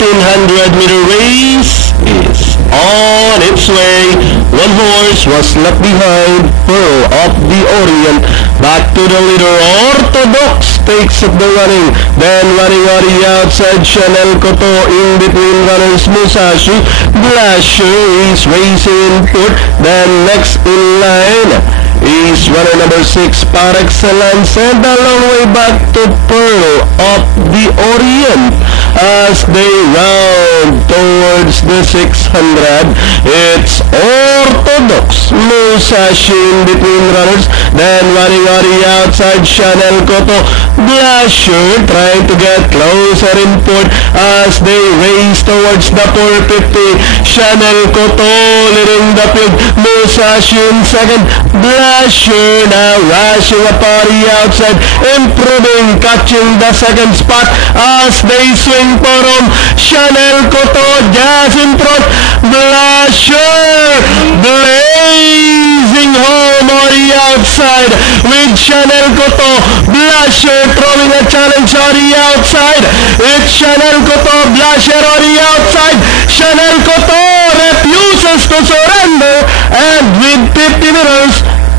1400-meter race is on its way. One horse was left behind, Pearl of the Orient. Back to the leader, Orthodox takes up the running. Then running on the outside, Chanel Koto. In between runners, Musashi. Blasher is racing in fourth. Then next in line is runner number 6, Par Excellence, and a long way back to Pearl of the Orient as they round towards the 600. It's Orthodox, Musashi in between runners, then running on the outside, Chanel Koto. Blasher trying to get closer in fourth as they race towards the 450. Chanel Koto leading the field, Musashi in second. Blasher now rushing upon the outside, improving, catching the second spot as they swing for home. Chanel Koto just in front. Blasher blazing home on the outside with Chanel Koto. Blasher throwing a challenge on the outside. It's Chanel Koto, Blasher on the outside. Chanel Koto refuses to surrender, and with 50 meters,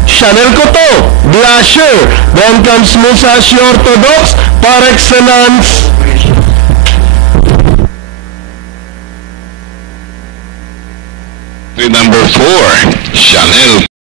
Chanel Koto, Blasher, then comes Musashi Orthodox, Par Excellence. With number 4, Chanel